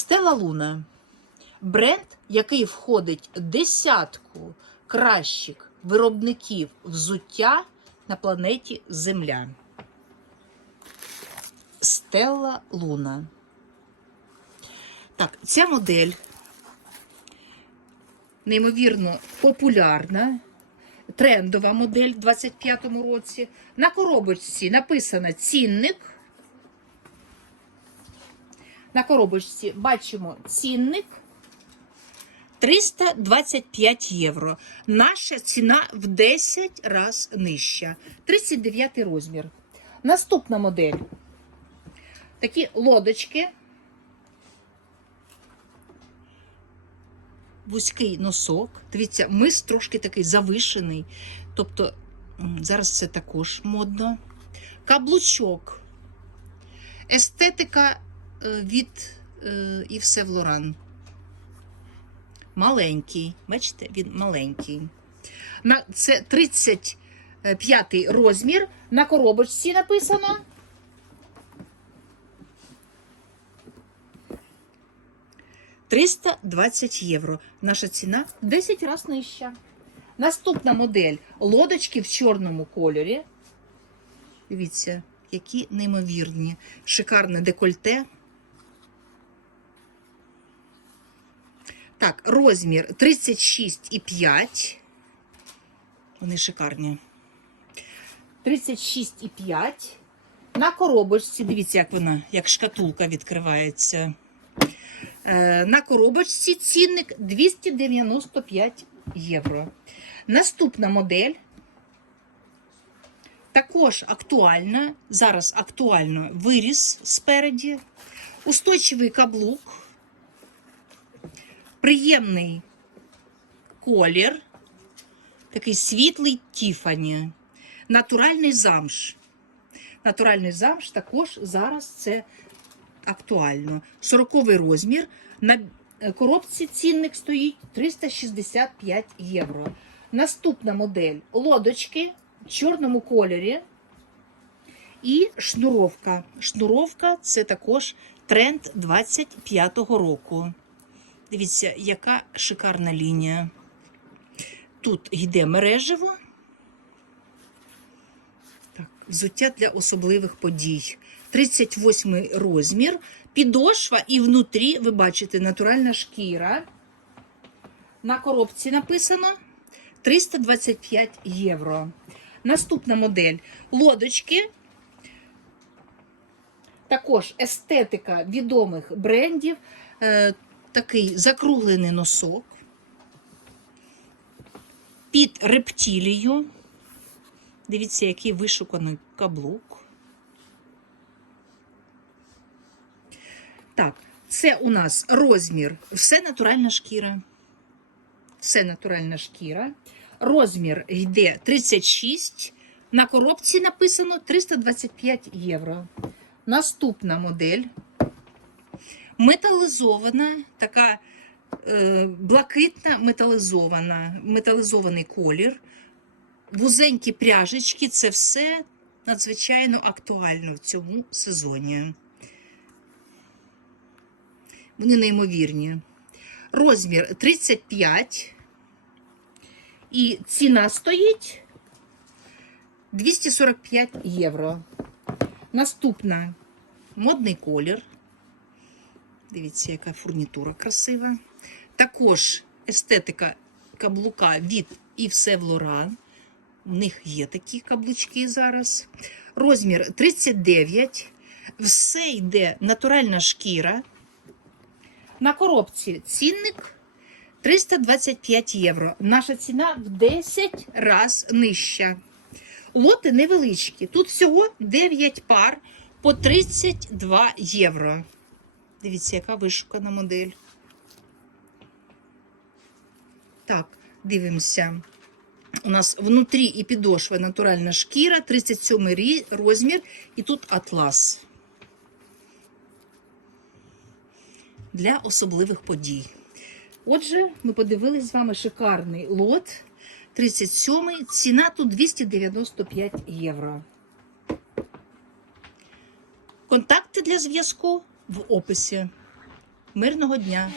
Стела Луна бренд, який входить десятку кращих виробників взуття на планеті Земля. Стелла Луна. Так, ця модель неймовірно популярна, трендова модель в 25-му році. На коробочці написано цінник. На коробочці бачимо цінник 325 євро. Наша ціна в 10 разів нижча. 39 розмір. Наступна модель. Такі лодочки. Вузький носок. Дивіться, мис трошки такий завишений. Тобто зараз це також модно. Каблучок. Естетика від е, Ів Лоран. Маленький. Бачите, він маленький. Це 35 розмір. На коробочці написано. «320 євро. Наша ціна 10 разів нижча. Наступна модель лодочки в чорному кольорі. Дивіться, які неймовірні. Шикарне декольте. Так, розмір 36,5. Вони шикарні. 36,5. На коробочці, дивіться, як вона, як шкатулка відкривається. Е, На коробочці цінник 295 євро. Наступна модель. Також актуальна. Зараз актуально виріс спереді. Устойчивий каблук. Приємний колір. Такий світлий Тіфані. Натуральний замш. Натуральний замш також зараз це актуально. 40 розмір. На коробці цінник стоїть 365 євро. Наступна модель лодочки в чорному кольорі. І шнуровка. Шнуровка це також тренд 25-го року. Дивіться, яка шикарна лінія. Тут йде мережево. Так, взуття для особливих подій. 38 розмір. Підошва і внутрі, ви бачите, натуральна шкіра. На коробці написано 325 євро. Наступна модель лодочки. Також естетика відомих брендів. Такий закруглений носок. Під рептилію. Дивіться, який вишуканий каблук. Так, це у нас розмір. Все натуральна шкіра. Все натуральна шкіра. Розмір йде 36. На коробці написано 325 євро. Наступна модель. Металізована, така е, блакитна металізована, металізований колір. Вузенькі пряжечки це все надзвичайно актуально в цьому сезоні. Вони неймовірні. Розмір 35. І ціна стоїть 245 євро. Наступна модний колір. Дивіться, яка фурнітура красива. Також естетика каблука від Yves Saint Laurent. У них є такі каблучки зараз. Розмір 39. Все йде натуральна шкіра. На коробці цінник 325 євро. Наша ціна в 10 раз нижча. Лоти невеличкі. Тут всього 9 пар по 32 євро. Дивіться, яка вишукана модель. Так, дивимося. У нас внутрі і підошва натуральна шкіра, 37 рі- розмір, і тут атлас. Для особливих подій. Отже, ми подивились з вами шикарний лот. 37 ціна тут 295 євро. Контакти для зв'язку в описі. Мирного дня!